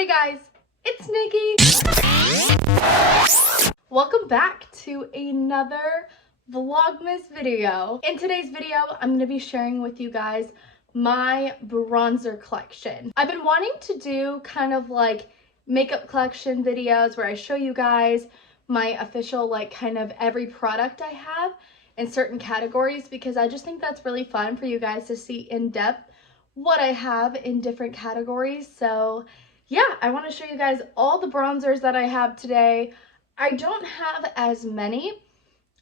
Hey guys, it's Nikki. Welcome back to another Vlogmas video. In today's video, I'm going to be sharing with you guys my bronzer collection. I've been wanting to do kind of like makeup collection videos where I show you guys my official like kind of every product I have in certain categories, because I just think that's really fun for you guys to see in depth what I have in different categories. So yeah, I want to show you guys all the bronzers that I have today. I don't have as many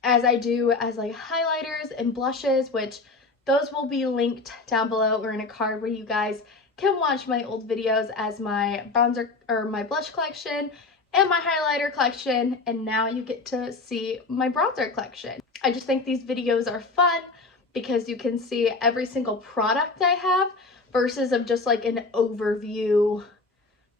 as I do as like highlighters and blushes, which those will be linked down below or in a card where you guys can watch my old videos as my bronzer or my blush collection and my highlighter collection, and now you get to see my bronzer collection. I just think these videos are fun because you can see every single product I have versus of just like an overview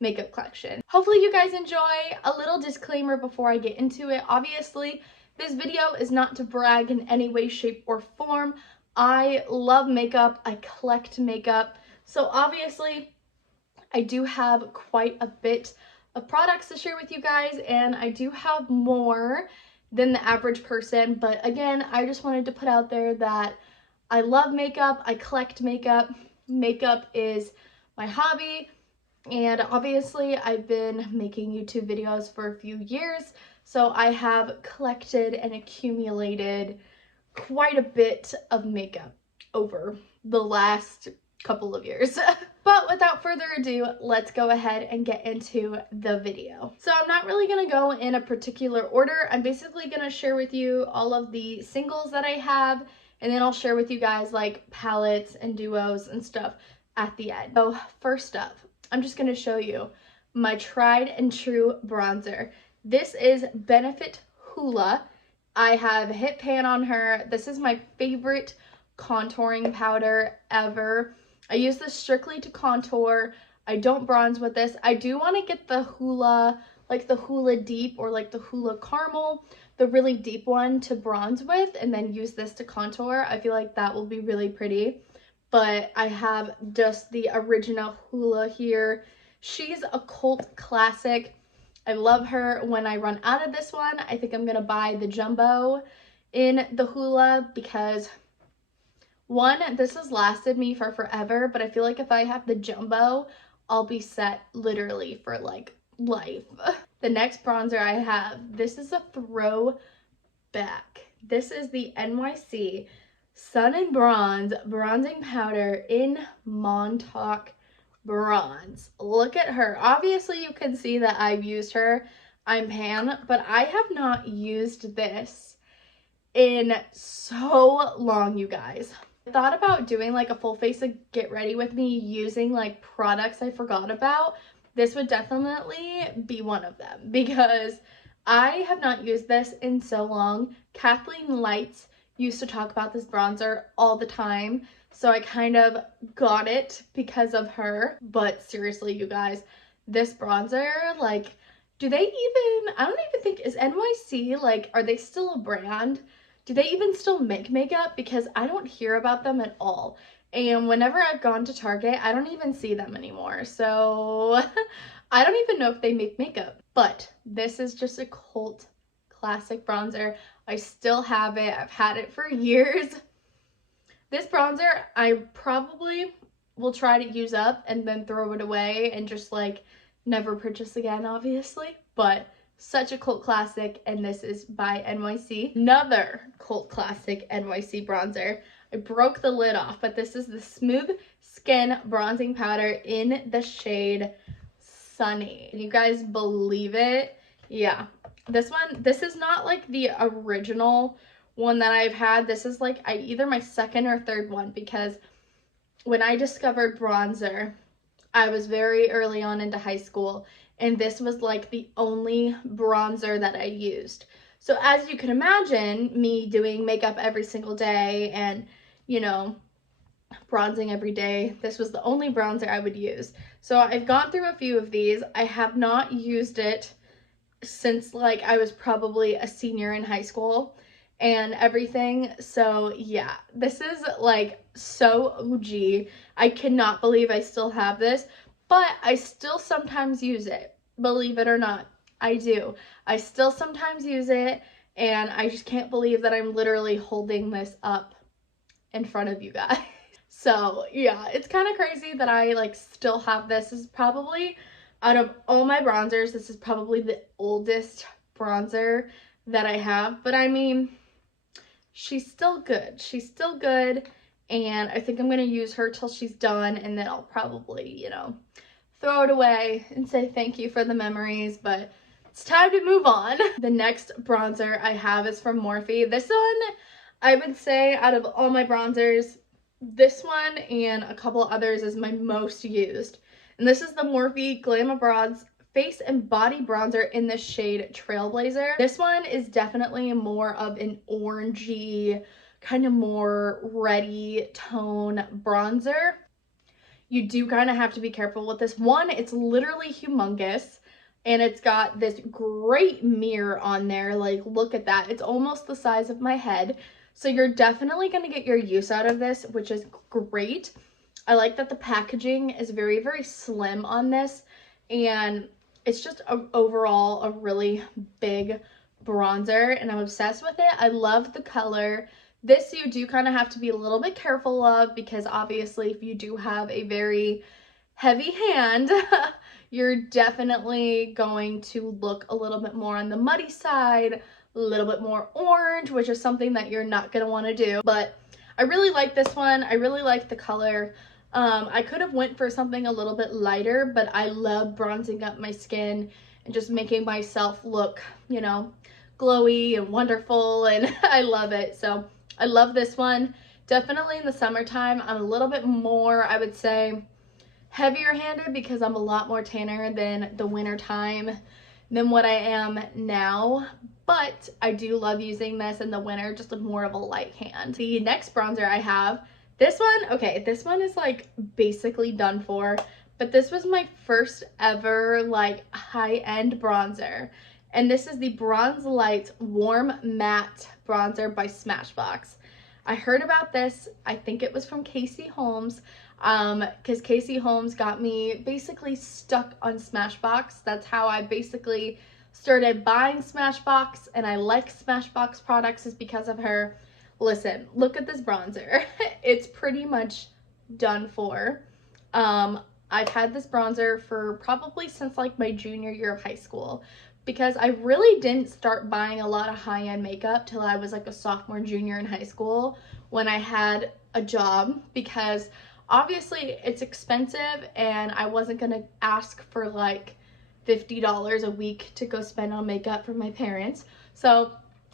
makeup collection. Hopefully you guys enjoy. A little disclaimer before I get into it. Obviously, this video is not to brag in any way, shape, or form. I love makeup. I collect makeup. So obviously, I do have quite a bit of products to share with you guys, and I do have more than the average person. But again, I just wanted to put out there that I love makeup. I collect makeup. Makeup is my hobby. And obviously I've been making YouTube videos for a few years, so I have collected and accumulated quite a bit of makeup over the last couple of years. But without further ado, let's go ahead and get into the video. So I'm not really going to go in a particular order. I'm basically going to share with you all of the singles that I have, and then I'll share with you guys like palettes and duos and stuff at the end. So first up, I'm just going to show you my tried and true bronzer. This is Benefit Hoola. I have hit pan on her. This is my favorite contouring powder ever. I use this strictly to contour. I don't bronze with this. I do want to get the Hoola, like the Hoola Deep or like the Hoola Caramel, the really deep one to bronze with, and then use this to contour. I feel like that will be really pretty. But I have just the original Hoola here. She's a cult classic. I love her. When I run out of this one, I think I'm going to buy the jumbo in the Hoola because, one, this has lasted me for forever, but I feel like if I have the jumbo, I'll be set literally for like life. The next bronzer I have, this is a throwback. This is the NYC Sun and Bronze bronzing powder in Montauk bronze. Look at her. Obviously you can see that I've used her. I'm pan, but I have not used this in so long, you guys. I thought about doing like a full face of get ready with me using like products I forgot about. This would definitely be one of them because I have not used this in so long. Kathleen Lights used to talk about this bronzer all the time, so I kind of got it because of her. But seriously, you guys, this bronzer, like, do they even, I don't even think, is NYC, like, are they still a brand? Do they even still make makeup? Because I don't hear about them at all. And whenever I've gone to Target, I don't even see them anymore. So I don't even know if they make makeup. But this is just a cult classic bronzer. I still have it. I've had it for years. This bronzer, I probably will try to use up and then throw it away and just like never purchase again, obviously. But such a cult classic, and this is by NYC. Another cult classic NYC bronzer. I broke the lid off, but this is the Smooth Skin Bronzing Powder in the shade Sunny. Can you guys believe it? Yeah. This one, this is not like the original one that I've had. This is like either my second or third one, because when I discovered bronzer, I was very early on into high school, and this was like the only bronzer that I used. So as you can imagine, me doing makeup every single day and, you know, bronzing every day, this was the only bronzer I would use. So I've gone through a few of these. I have not used it since like I was probably a senior in high school and everything. So yeah, this is like so OG. I cannot believe I still have this. but I still sometimes use it. Believe it or not, I do. I still sometimes use it, and I just can't believe that I'm literally holding this up in front of you guys. So yeah, it's kind of crazy that I like still have this. This is probably, out of all my bronzers, this is probably the oldest bronzer that I have. But I mean, she's still good. She's still good. And I think I'm going to use her till she's done. And then I'll probably, you know, throw it away and say thank you for the memories. But it's time to move on. The next bronzer I have is from Morphe. This one, I would say out of all my bronzers, this one and a couple others is my most used. And this is the Morphe Glam Face and Body Bronzer in the shade Trailblazer. This one is definitely more of an orangey, kind of more reddy tone bronzer. You do kind of have to be careful with this one. It's literally humongous. And it's got this great mirror on there. Like, look at that. It's almost the size of my head. So you're definitely going to get your use out of this, which is great. I like that the packaging is very, very slim on this. And it's just overall a really big bronzer. And I'm obsessed with it. I love the color. This you do kind of have to be a little bit careful of, because obviously if you do have a very heavy hand, you're definitely going to look a little bit more on the muddy side, a little bit more orange, which is something that you're not going to want to do. But I really like this one. I really like the color. I could have went for something a little bit lighter, but I love bronzing up my skin and just making myself look, you know, glowy and wonderful, and I love it. So I love this one. Definitely in the summertime, I'm a little bit more, I would say, heavier handed, because I'm a lot more tanner than the winter time than what I am now. But I do love using this in the winter, just more of a light hand. The next bronzer I have, this one, okay, this one is like basically done for, but this was my first ever like high-end bronzer. And this is the Bronze Light Warm Matte Bronzer by Smashbox. I heard about this, I think it was from Casey Holmes, because Casey Holmes got me basically stuck on Smashbox. That's how I basically started buying Smashbox, and I like Smashbox products is because of her. Listen, look at this bronzer. It's pretty much done for. I've had this bronzer for probably since like my junior year of high school, because I really didn't start buying a lot of high-end makeup till I was like a sophomore, junior in high school, when I had a job, because obviously it's expensive and I wasn't gonna ask for like $50 a week to go spend on makeup for my parents. So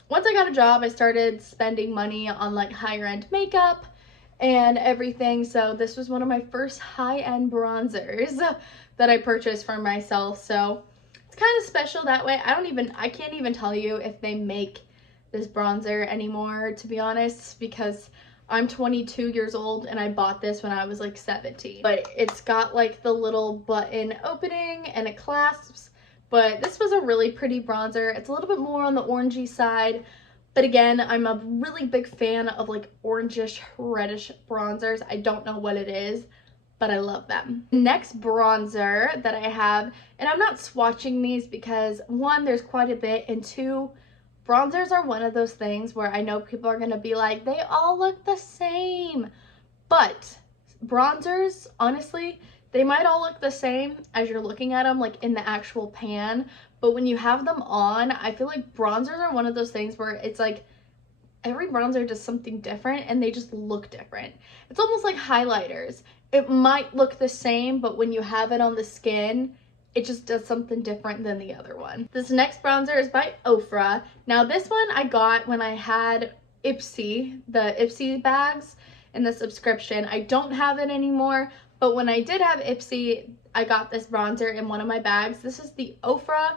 once I got a job, I started spending money on like higher end makeup and everything. So this was one of my first high-end bronzers that I purchased for myself. So it's kind of special that way. I can't even tell you if they make this bronzer anymore, to be honest, because I'm 22 years old and I bought this when I was like 17. But it's got like the little button opening and it clasps. But this was a really pretty bronzer. It's a little bit more on the orangey side. But again, I'm a really big fan of like orangish, reddish bronzers. I don't know what it is, but I love them. Next bronzer that I have, and I'm not swatching these because one, there's quite a bit, and two, bronzers are one of those things where I know people are gonna be like, they all look the same. But bronzers, honestly, they might all look the same as you're looking at them like in the actual pan, but when you have them on, I feel like bronzers are one of those things where it's like every bronzer does something different and they just look different. It's almost like highlighters. It might look the same, but when you have it on the skin, it just does something different than the other one. This next bronzer is by Ofra. Now this one I got when I had Ipsy, the Ipsy bags in the subscription. I don't have it anymore, but when I did have Ipsy, I got this bronzer in one of my bags. This is the Ofra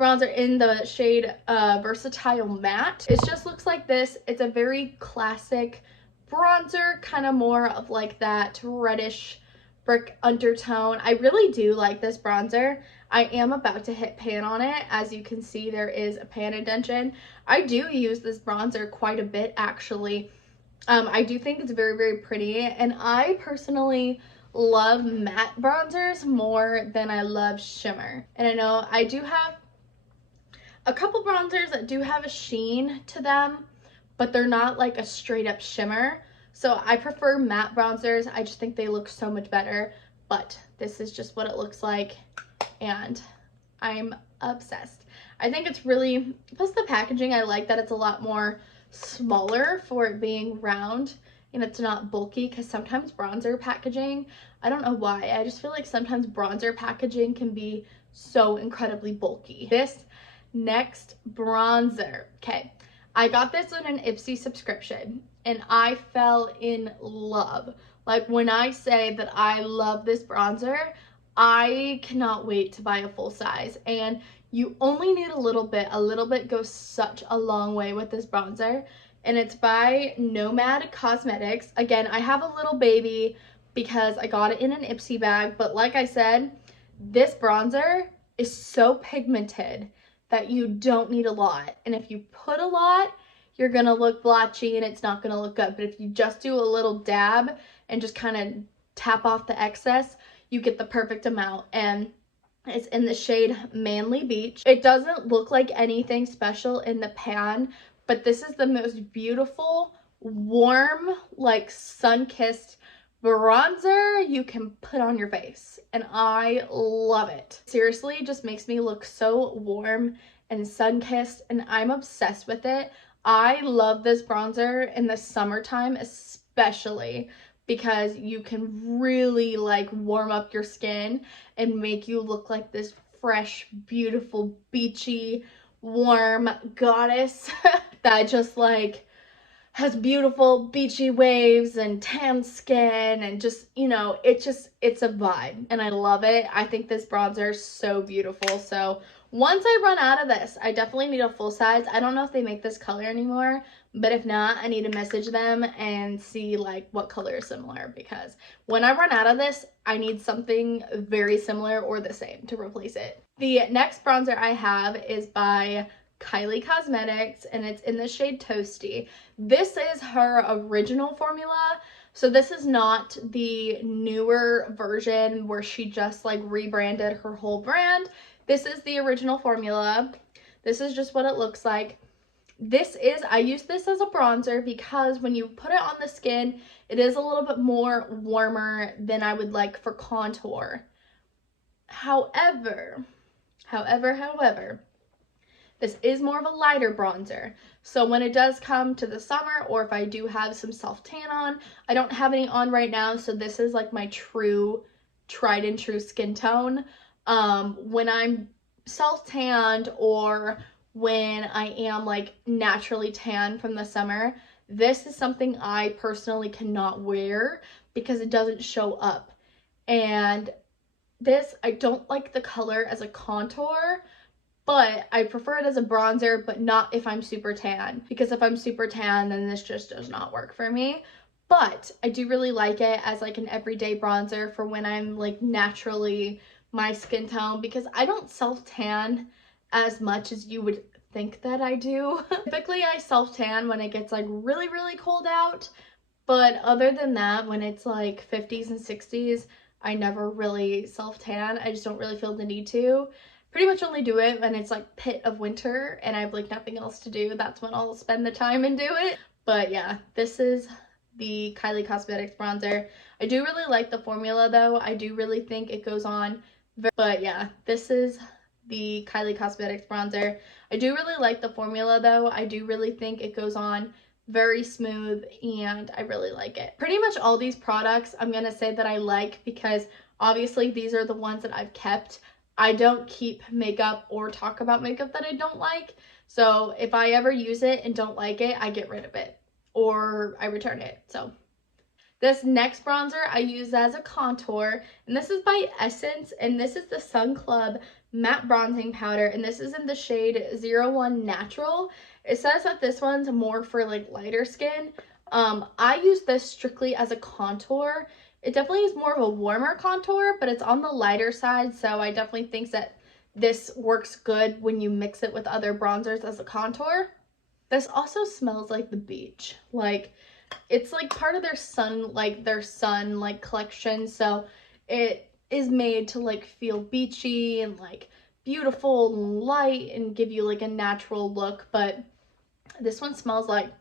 bronzer in the shade Versatile Matte. It just looks like this. It's a very classic bronzer, kind of more of like that reddish brick undertone. I really do like this bronzer. I am about to hit pan on it. As you can see, there is a pan indentation. I do use this bronzer quite a bit, actually. I do think it's very, very pretty, and I personally love matte bronzers more than I love shimmer. And I know I do have a couple bronzers that do have a sheen to them, but they're not like a straight up shimmer. So I prefer matte bronzers. I just think they look so much better, but this is just what it looks like and I'm obsessed. I think it's really, plus the packaging, I like that it's a lot more smaller for it being round and it's not bulky, because sometimes bronzer packaging, I don't know why, I just feel like sometimes bronzer packaging can be so incredibly bulky. This next bronzer, okay, I got this in an Ipsy subscription and I fell in love. Like, when I say that I love this bronzer, I cannot wait to buy a full size. And you only need a little bit goes such a long way with this bronzer. And it's by Nomad Cosmetics. Again, I have a little baby because I got it in an Ipsy bag, but like I said, this bronzer is so pigmented that you don't need a lot. And if you put a lot, you're gonna look blotchy and it's not gonna look good. But if you just do a little dab and just kind of tap off the excess, you get the perfect amount. And it's in the shade Manly Beach. It doesn't look like anything special in the pan, but this is the most beautiful, warm, like sun-kissed bronzer you can put on your face, and I love it. Seriously, it just makes me look so warm and sun-kissed, and I'm obsessed with it. I love this bronzer in the summertime especially, because you can really like warm up your skin and make you look like this fresh, beautiful, beachy, warm goddess that just like has beautiful beachy waves and tan skin, and just, you know, it's a vibe and I love it. I think this bronzer is so beautiful. So once I run out of this, I definitely need a full size. I don't know if they make this color anymore, but if not, I need to message them and see like what color is similar, because when I run out of this, I need something very similar or the same to replace it. The next bronzer I have is by Kylie Cosmetics and it's in the shade Toasty. This is her original formula. So this is not the newer version where she just like rebranded her whole brand. This is the original formula. This is just what it looks like. I use this as a bronzer because when you put it on the skin, it is a little bit more warmer than I would like for contour. However, this is more of a lighter bronzer. So when it does come to the summer, or if I do have some self-tan on, I don't have any on right now, so this is like my tried and true skin tone. When I'm self-tanned or when I am like naturally tan from the summer, this is something I personally cannot wear because it doesn't show up. And this, I don't like the color as a contour, but I prefer it as a bronzer, but not if I'm super tan, because if I'm super tan, then this just does not work for me. But I do really like it as like an everyday bronzer for when I'm like naturally my skin tone, because I don't self-tan as much as you would think that I do. Typically I self-tan when it gets like really, really cold out, but other than that, when it's like 50s and 60s, I never really self-tan. I just don't really feel the need to. Pretty much only do it when it's like pit of winter and I have like nothing else to do. That's when I'll spend the time and do it. But yeah, this is the Kylie Cosmetics bronzer. I do really like the formula though. I do really think it goes on. But yeah, this is the Kylie Cosmetics bronzer. I do really like the formula though. I do really think it goes on very smooth and I really like it. Pretty much all these products I'm gonna say that I like because obviously these are the ones that I've kept. I don't keep makeup or talk about makeup that I don't like. So if I ever use it and don't like it, I get rid of it or I return it. So this next bronzer I use as a contour, and this is by Essence, and this is the Sun Club Matte Bronzing Powder, and this is in the shade 01 Natural. It says that this one's more for like lighter skin. I use this strictly as a contour. It definitely is more of a warmer contour, but it's on the lighter side, so I definitely think that this works good when you mix it with other bronzers as a contour. This also smells like the beach. Like, it's like part of their sun collection. So it is made to like feel beachy and like beautiful and light and give you like a natural look. But this one smells like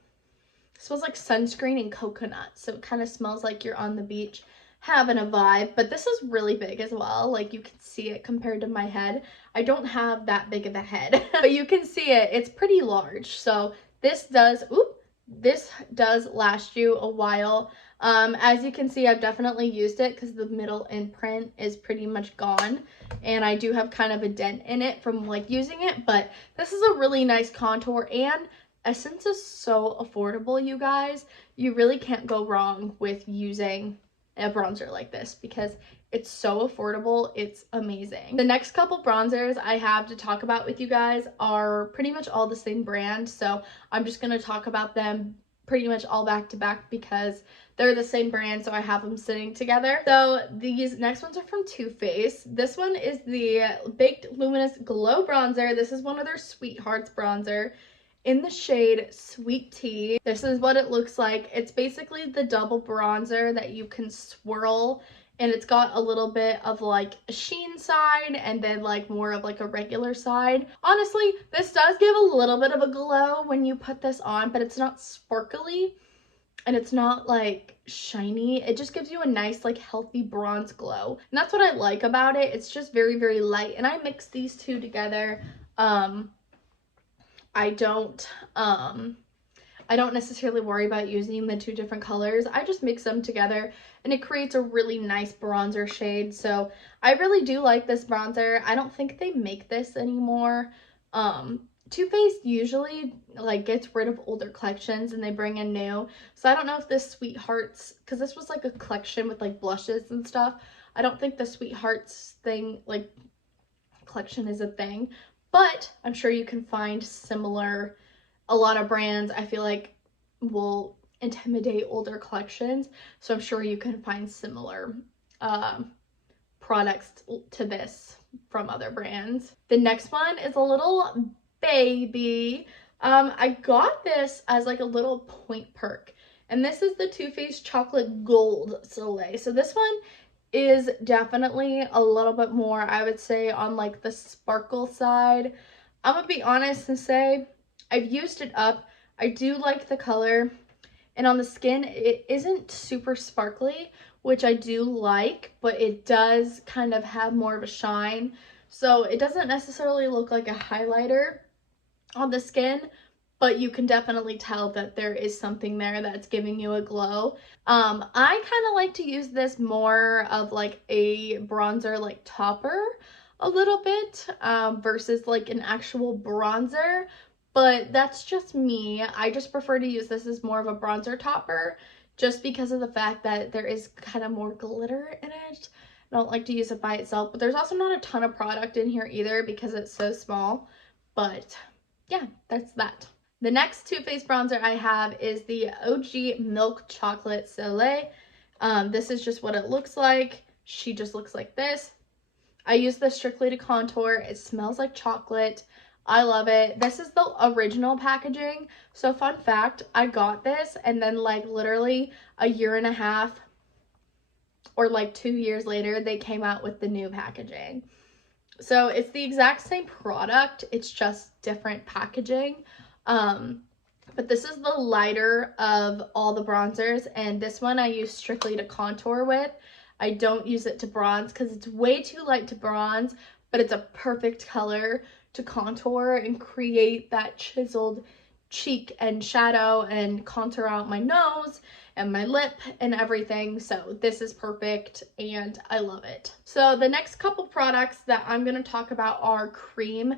sunscreen and coconut. So it kind of smells like you're on the beach having a vibe. But this is really big as well. Like you can see it compared to my head. I don't have that big of a head, but you can see it. It's pretty large. So this does last you a while. As you can see, I've definitely used it because the middle imprint is pretty much gone, and I do have kind of a dent in it from like using it. But this is a really nice contour, and Essence is so affordable, you guys. You really can't go wrong with using a bronzer like this because it's so affordable. It's amazing. The next couple bronzers I have to talk about with you guys are pretty much all the same brand, so I'm just going to talk about them pretty much all back to back because they're the same brand, so I have them sitting together. So these next ones are from Too Faced. This one is the Baked Luminous Glow Bronzer. This is one of their Sweethearts bronzer in the shade Sweet Tea. This is what it looks like. It's basically the double bronzer that you can swirl, and it's got a little bit of like a sheen side and then like more of like a regular side. Honestly, this does give a little bit of a glow when you put this on, but it's not sparkly and it's not like shiny. It just gives you a nice like healthy bronze glow, and that's what I like about it. It's just very, very light, and I mix these two together. I don't necessarily worry about using the two different colors. I just mix them together and it creates a really nice bronzer shade. So I really do like this bronzer. I don't think they make this anymore. Too Faced usually like gets rid of older collections and they bring in new. So I don't know if this Sweethearts, because this was like a collection with like blushes and stuff. I don't think the Sweethearts thing, like collection, is a thing. But I'm sure you can find similar, a lot of brands I feel like will intimidate older collections. So I'm sure you can find similar products to this from other brands. The next one is a little baby. I got this as like a little point perk. And this is the Too Faced Chocolate Gold Soleil. So this one is definitely a little bit more, I would say, on like the sparkle side. I'm gonna be honest and say I've used it up. I do like the color, and on the skin it isn't super sparkly, which I do like, but it does kind of have more of a shine, so it doesn't necessarily look like a highlighter on the skin, but you can definitely tell that there is something there that's giving you a glow. I kind of like to use this more of like a bronzer like topper a little bit versus like an actual bronzer, but that's just me. I just prefer to use this as more of a bronzer topper just because of the fact that there is kind of more glitter in it. I don't like to use it by itself, but there's also not a ton of product in here either because it's so small. But yeah, that's that. The next Too Faced bronzer I have is the OG Milk Chocolate Soleil. This is just what it looks like. She just looks like this. I use this strictly to contour. It smells like chocolate. I love it. This is the original packaging. So fun fact, I got this and then like literally a year and a half or like 2 years later, they came out with the new packaging. So it's the exact same product. It's just different packaging. But this is the lighter of all the bronzers, and this one I use strictly to contour with. I don't use it to bronze because it's way too light to bronze, but it's a perfect color to contour and create that chiseled cheek and shadow and contour out my nose and my lip and everything. So this is perfect and I love it. So the next couple products that I'm going to talk about are cream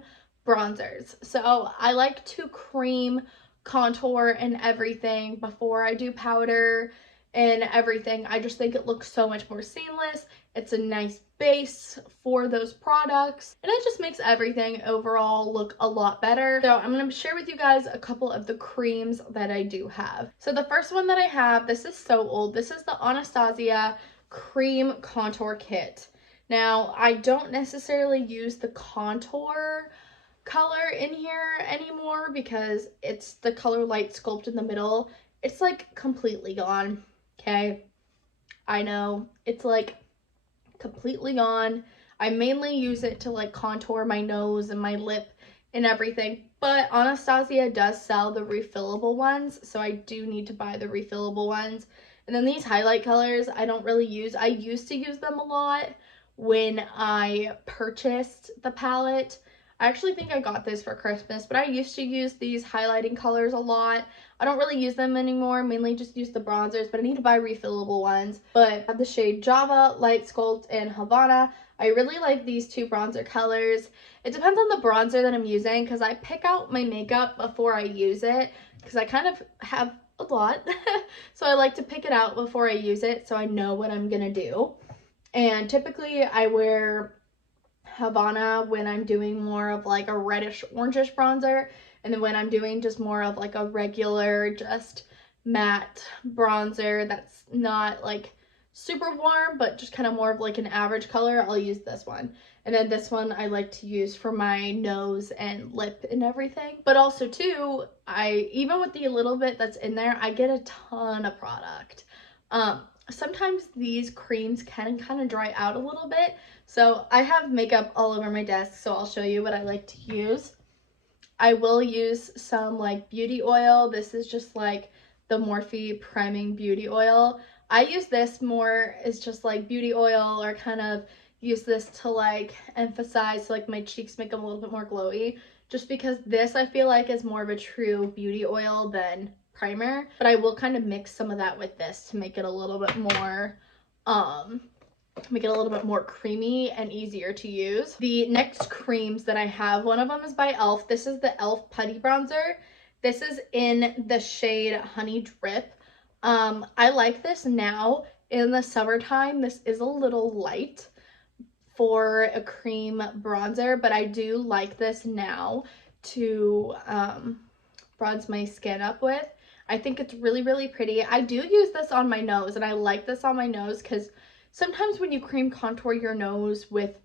bronzers. So I like to cream contour and everything before I do powder and everything. I just think it looks so much more seamless. It's a nice base for those products, and it just makes everything overall look a lot better. So I'm going to share with you guys a couple of the creams that I do have. So the first one that I have, this is so old. This is the Anastasia Cream Contour Kit. Now, I don't necessarily use the contour color in here anymore because it's the color Light Sculpt in the middle it's like completely gone, okay? I know, it's like completely gone. I mainly use it to like contour my nose and my lip and everything, but Anastasia does sell the refillable ones, so I do need to buy the refillable ones. And then these highlight colors I don't really use. I used to use them a lot when I purchased the palette. I actually think I got this for Christmas, but I used to use these highlighting colors a lot. I don't really use them anymore, mainly just use the bronzers, but I need to buy refillable ones. But I have the shade Java, Light Sculpt, and Havana. I really like these two bronzer colors. It depends on the bronzer that I'm using, because I pick out my makeup before I use it, because I kind of have a lot. So I like to pick it out before I use it so I know what I'm gonna do. And typically I wear Havana when I'm doing more of like a reddish orangish bronzer, and then when I'm doing just more of like a regular just matte bronzer that's not like super warm but just kind of more of like an average color, I'll use this one. And then this one I like to use for my nose and lip and everything. But also too, even with the little bit that's in there, I get a ton of product. Sometimes these creams can kind of dry out a little bit, so I have makeup all over my desk, so I'll show you what I like to use. I will use some like beauty oil. This is just like the Morphe priming beauty oil. I use this more as just like beauty oil, or kind of use this to like emphasize like my cheeks, make them a little bit more glowy, just because this I feel like is more of a true beauty oil than primer. But I will kind of mix some of that with this to make it a little bit more creamy and easier to use. The next creams that I have, one of them is by e.l.f. This is the e.l.f. Putty Bronzer. This is in the shade Honey Drip. I like this now. In the summertime, this is a little light for a cream bronzer, but I do like this now to bronze my skin up with. I think it's really, really pretty. I do use this on my nose, and I like this on my nose because sometimes when you cream contour your nose with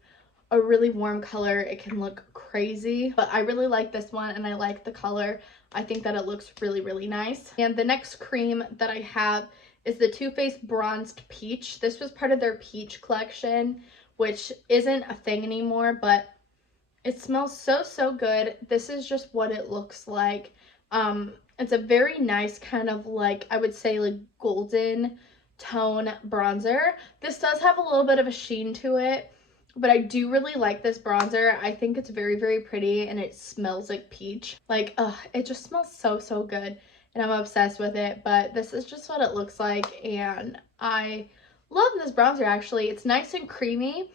a really warm color, it can look crazy. But I really like this one, and I like the color. I think that it looks really, really nice. And the next cream that I have is the Too Faced Bronzed Peach. This was part of their peach collection, which isn't a thing anymore, but it smells so, so good. This is just what it looks like. It's a very nice kind of like, I would say like golden tone bronzer. This does have a little bit of a sheen to it, but I do really like this bronzer. I think it's very, very pretty, and it smells like peach. Like, it just smells so, so good, and I'm obsessed with it. But this is just what it looks like, and I love this bronzer actually. It's nice and creamy,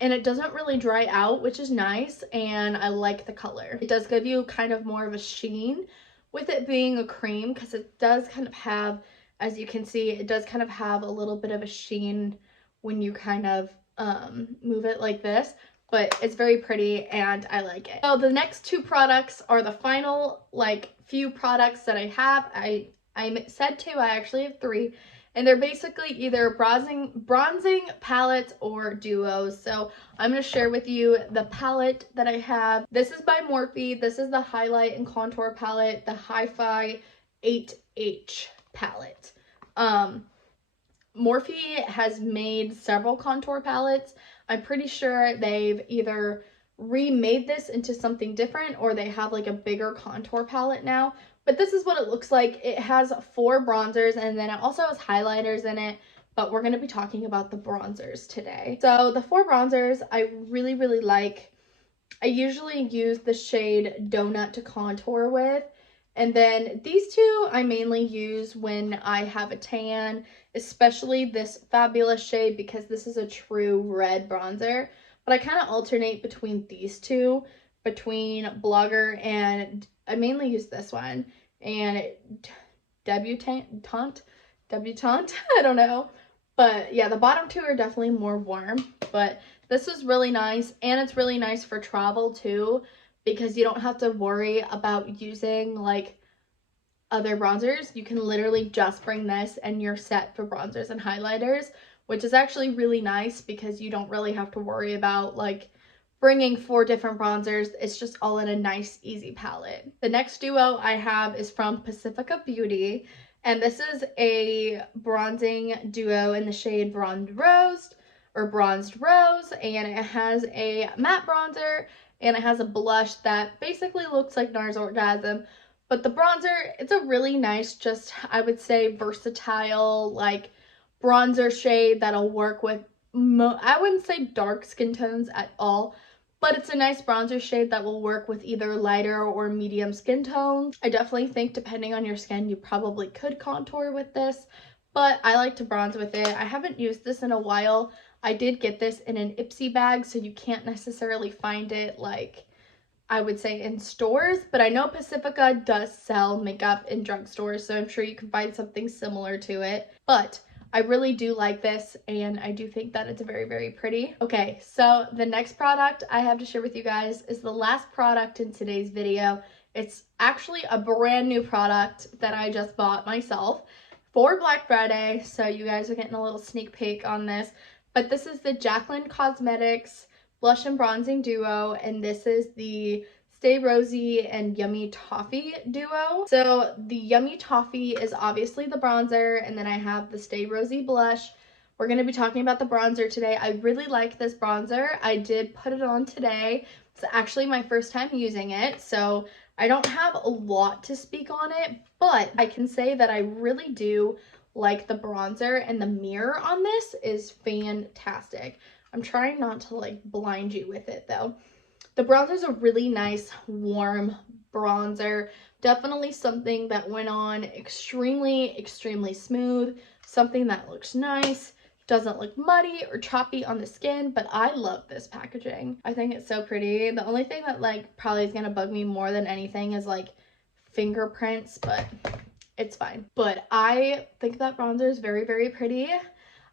and it doesn't really dry out, which is nice, and I like the color. It does give you kind of more of a sheen with it being a cream, because it does kind of have, as you can see, it does kind of have a little bit of a sheen when you kind of move it like this, but it's very pretty and I like it. So the next two products are the final like few products that I have. I said two, I actually have three, and they're basically either bronzing palettes or duos. So I'm going to share with you the palette that I have. This is by Morphe. This is the highlight and contour palette, the Hi-Fi 8H palette. Morphe has made several contour palettes. I'm pretty sure they've either remade this into something different, or they have like a bigger contour palette now. But this is what it looks like. It has 4 bronzers, and then it also has highlighters in it, but we're going to be talking about the bronzers today. So the 4 bronzers I really, really like. I usually use the shade Donut to contour with. And then these two I mainly use when I have a tan, especially this fabulous shade, because this is a true red bronzer. But I kind of alternate between these two, between Blogger, and I mainly use this one, and Debutante, I don't know. But yeah, the bottom two are definitely more warm, but this is really nice, and it's really nice for travel too, because you don't have to worry about using like other bronzers. You can literally just bring this and you're set for bronzers and highlighters, which is actually really nice because you don't really have to worry about like bringing 4 different bronzers. It's just all in a nice, easy palette. The next duo I have is from Pacifica Beauty, And this is a bronzing duo in the shade Bronzed Rose, and it has a matte bronzer, and it has a blush that basically looks like NARS Orgasm. But the bronzer, it's a really nice, just, I would say, versatile, like, bronzer shade that'll work with, I wouldn't say dark skin tones at all, but it's a nice bronzer shade that will work with either lighter or medium skin tones. I definitely think depending on your skin, you probably could contour with this, but I like to bronze with it. I haven't used this in a while. I did get this in an Ipsy bag, so you can't necessarily find it, like, I would say in stores, but I know Pacifica does sell makeup in drugstores, so I'm sure you can find something similar to it. But I really do like this, and I do think that it's very, very pretty. Okay, so the next product I have to share with you guys is the last product in today's video. It's actually a brand new product that I just bought myself for Black Friday, so you guys are getting a little sneak peek on this. But this is the Kylie Cosmetics Blush and Bronzing Duo, and this is the Stay Rosy and Yummy Toffee Duo. So the Yummy Toffee is obviously the bronzer, and then I have the Stay Rosy blush. We're going to be talking about the bronzer today. I really like this bronzer. I did put it on today. It's actually my first time using it, so I don't have a lot to speak on it, but I can say that I really do like the bronzer, and the mirror on this is fantastic. I'm trying not to like blind you with it though. The bronzer is a really nice warm bronzer. Definitely something that went on extremely smooth. Something that looks nice. Doesn't look muddy or choppy on the skin, but I love this packaging. I think it's so pretty. The only thing that like probably is gonna bug me more than anything is like fingerprints, but it's fine. But I think that bronzer is very, very pretty.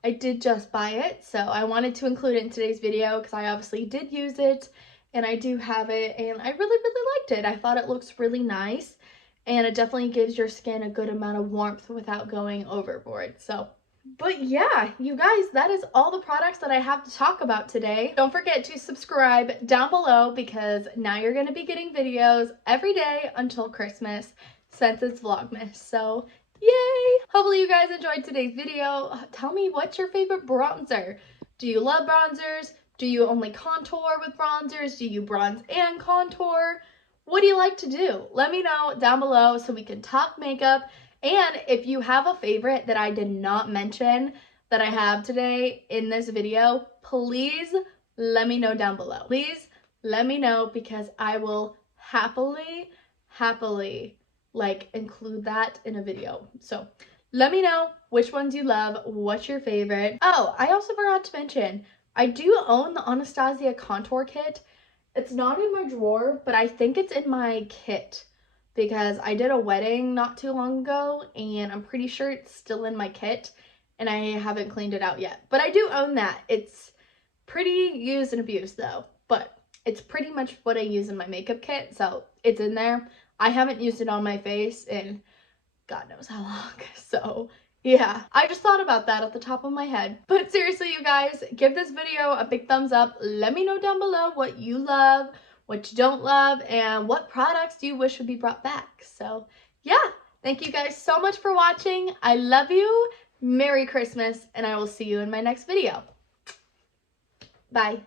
I did just buy it, so I wanted to include it in today's video because I obviously did use it, and I do have it, and I really liked it. I thought it looks really nice, and it definitely gives your skin a good amount of warmth without going overboard. So, but yeah, you guys, that is all the products that I have to talk about today. Don't forget to subscribe down below because now you're going to be getting videos every day until Christmas since it's Vlogmas. So yay! Hopefully you guys enjoyed today's video. Tell me, what's your favorite bronzer? Do you love bronzers? Do you only contour with bronzers? Do you bronze and contour? What do you like to do? Let me know down below so we can talk makeup. And if you have a favorite that I did not mention that I have today in this video, please let me know down below. Please let me know because I will happily like include that in a video. So let me know which ones you love, what's your favorite. Oh, I also forgot to mention, I do own the Anastasia Contour Kit. It's not in my drawer, but I think it's in my kit because I did a wedding not too long ago, and I'm pretty sure it's still in my kit, and I haven't cleaned it out yet. But I do own that. It's pretty used and abused though, but it's pretty much what I use in my makeup kit, so it's in there. I haven't used it on my face in God knows how long, so yeah, I just thought about that at the top of my head. But seriously, you guys, give this video a big thumbs up. Let me know down below what you love, what you don't love, and what products do you wish would be brought back. So yeah, thank you guys so much for watching. I love you. Merry Christmas, and I will see you in my next video. Bye.